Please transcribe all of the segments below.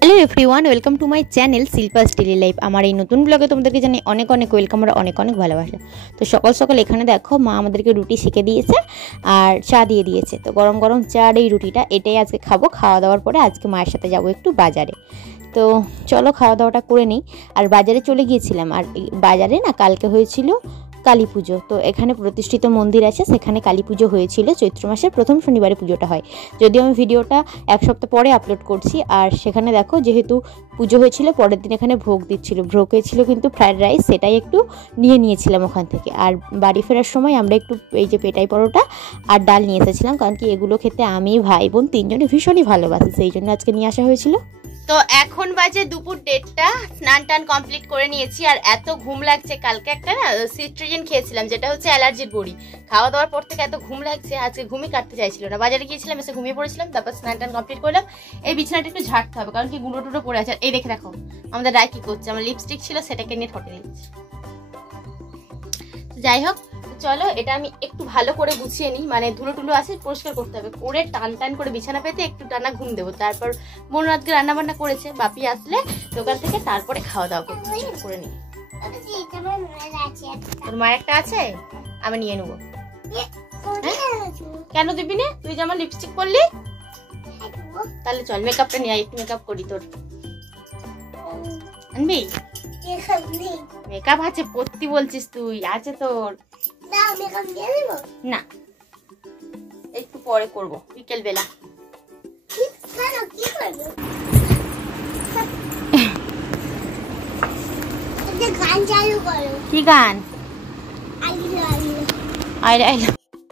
Hello everyone, welcome to my channel Shilpa's daily life. আমার এই নতুন ব্লগে তোমাদেরকে জানাই অনেক অনেক ওয়েলকাম আর অনেক অনেক ভালোবাসা। তো সকাল সকাল এখানে দেখো মা আমাদেরকে রুটি সেঁকে দিয়েছে আর চা দিয়ে দিয়েছে। তো গরম গরম চা আর এই রুটিটা এটাই আজকে খাবো। খাওয়া দাওয়ার পরে আজকে মায়ের সাথে যাবো একটু বাজারে। তো চলো খাওয়া দাওয়াটা করে নিই। আর বাজারে চলে গিয়েছিলাম, আর বাজারে না কালকে হয়েছিল কালী পুজো। তো এখানে প্রতিষ্ঠিত মন্দির আছে, সেখানে কালী পুজো হয়েছিল। চৈত্র মাসের প্রথম শনিবারে পুজোটা হয়, যদিও আমি ভিডিওটা এক সপ্তাহ পরে আপলোড করছি। আর সেখানে দেখো যেহেতু পুজো হয়েছিল, পরের দিন এখানে ভোগ দিচ্ছিল। ভোগ হয়েছিল কিন্তু ফ্রায়েড রাইস, সেটাই একটু নিয়েছিলাম ওখান থেকে। আর বাড়ি ফেরার সময় আমরা একটু এই যে পেটাই পরোটা আর ডাল নিয়ে এসেছিলাম, কারণ কি এগুলো খেতে আমি ভাই বোন তিনজনই ভীষণই ভালোবাসি, সেই জন্য আজকে নিয়ে আসা হয়েছিল। তো এখন বাজে দুপুর 1:30, স্নান টান কমপ্লিট করে নিয়েছি। আর এত ঘুম লাগছে, কালকে একটা না সিট্রিজিন খেয়েছিলাম, যেটা হচ্ছে অ্যালার্জির বড়ি। খাওয়া দাওয়ার পর থেকে এত ঘুম লাগছে, আজকে ঘুমই কাটতে চাইছিল না। বাজারে গিয়েছিলাম, এসে ঘুমিয়ে পড়েছিলাম। তারপর স্নান টান কমপ্লিট করলাম। এই বিছানাটা একটু ঝাড়তে হবে, কারণ কি গুঁড়ো টুড়ো পড়ে আছে। এই দেখে দেখো আমাদের রায় কি করছে, আমার লিপস্টিক ছিল সেটাকে নিয়ে ঠকে দিচ্ছে। যাই হোক, চলো এটা আমি একটু ভালো করে গুছিয়ে নিই, মানে ধুলো টুলো আছে পরিষ্কার করতে হবে, করে টান টান করে বিছানা পেতে একটু টানা ঘুম দেবো। তারপর বোন আজকে রান্না বান্না করেছে, বাপি আসলে দোকান থেকে, তারপরে খাওয়া দাওয়া করে নিই। তোর মায়ের একটা আছে, আমি নিয়ে নেবো। কেন দিবি না? তুই যে আমার লিপস্টিক পরলি, তাহলে চল মেকআপটা নিয়ে একটু মেকআপ করি। তোর আনবি? মেকআপ আছে পড়তি বলছিস তুই, আছে তোর? না, একটু পরে করবো, বিকেল বেলা। কি গান?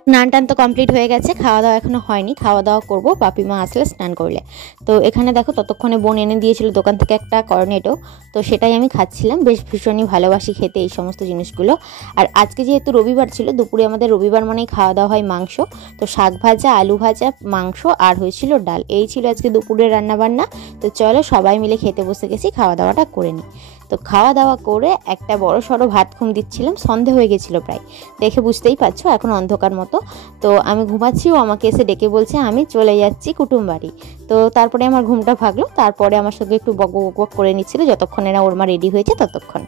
স্নান টান তো কমপ্লিট হয়ে গেছে, খাওয়া দাওয়া এখনো হয়নি, খাওয়া দাওয়া করবো বাপি মা আসলে স্নান করলে। তো এখানে দেখো ততক্ষণে বোন এনে দিয়েছিল দোকান থেকে একটা কর্নেটো, তো সেটাই আমি খাচ্ছিলাম। বেশ ভীষণই ভালোবাসি খেতে এই সমস্ত জিনিসগুলো। আর আজকে যেহেতু রবিবার ছিল, দুপুরে আমাদের রবিবার মানেই খাওয়া দাওয়া হয় মাংস। তো শাক ভাজা, আলু ভাজা, মাংস আর হয়েছিল ডাল, এই ছিল আজকে দুপুরের রান্না বান্না। তো চলো সবাই মিলে খেতে বসে গেছি, খাওয়া দাওয়াটা করে নিই। তো খাওয়া দাওয়া করে একটা বড় সড়ো ভাত ঘুম দিচ্ছিলাম, সন্ধে হয়ে গেছিলো প্রায়, দেখে বুঝতেই পারছো এখন অন্ধকার মতো। তো আমি ঘুমাচ্ছি, ও আমাকে এসে ডেকে বলছে আমি চলে যাচ্ছি কুটুম বাড়ি। তো তারপরে আমার ঘুমটা ভাগলো, তারপরে আমার সঙ্গে একটু বক বক করে নিচ্ছিল, যতক্ষণে না ওর মা রেডি হয়েছে ততক্ষণ।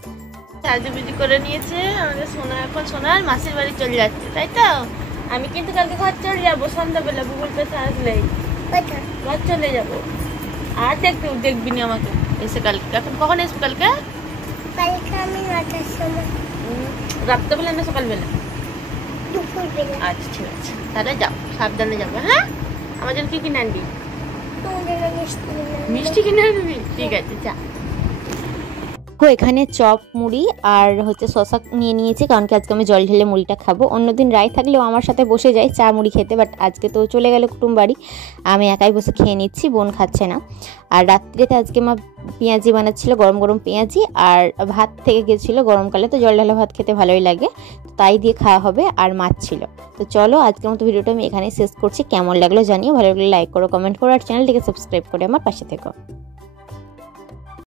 সাজুগুজু করে নিয়েছে আমাদের সোনা, এখন সোনার মাসির বাড়ি চলে যাচ্ছে, তাই তো? আমি কিন্তু কালকে ঘর চলে যাবো সন্ধ্যাবেলা, গুগল পেতে আসলেই ঘর চলে যাবো। আর দেখবি না আমাকে এসে কালকে। এখন কখন এসবো কালকে? আমি 9টার সময়। রাত্রেবেলা না সকালবেলা? দুপুরবেলা। আচ্ছা ঠিক আছে, তাহলে যাও, সাবধানে যাবো। হ্যাঁ, আমার জন্য কি কিনে আনবি? মিষ্টি কিনে আনবি? ঠিক আছে, যা। এখানে চপ মুড়ি আর হচ্ছে শসা নিয়ে নিয়েছি, কারণ কি আজকে আমি জল ঢেলে মুড়িটা খাবো। অন্যদিন রায় থাকলেও আমার সাথে বসে যায় চা মুড়ি খেতে, বাট আজকে তো চলে গেল কুটুম বাড়ি, আমি একাই বসে খেয়ে নিচ্ছি, বোন খাচ্ছে না। আর রাত্রিতে আজকে মা পেঁয়াজি বানাচ্ছিল, গরম গরম পেঁয়াজি, আর ভাত থেকে গেছিলো গরমকালে, তো জল ঢালা ভাত খেতে ভালোই লাগে, তাই দিয়ে খাওয়া হবে। আর মাছ ছিল। তো চলো আজকের মতো ভিডিওটা আমি এখানেই শেষ করছি। কেমন লাগলো জানিও, ভালো লাগলে লাইক করো, কমেন্ট করো, আর চ্যানেলটিকে সাবস্ক্রাইব করে আমার পাশে থেকো।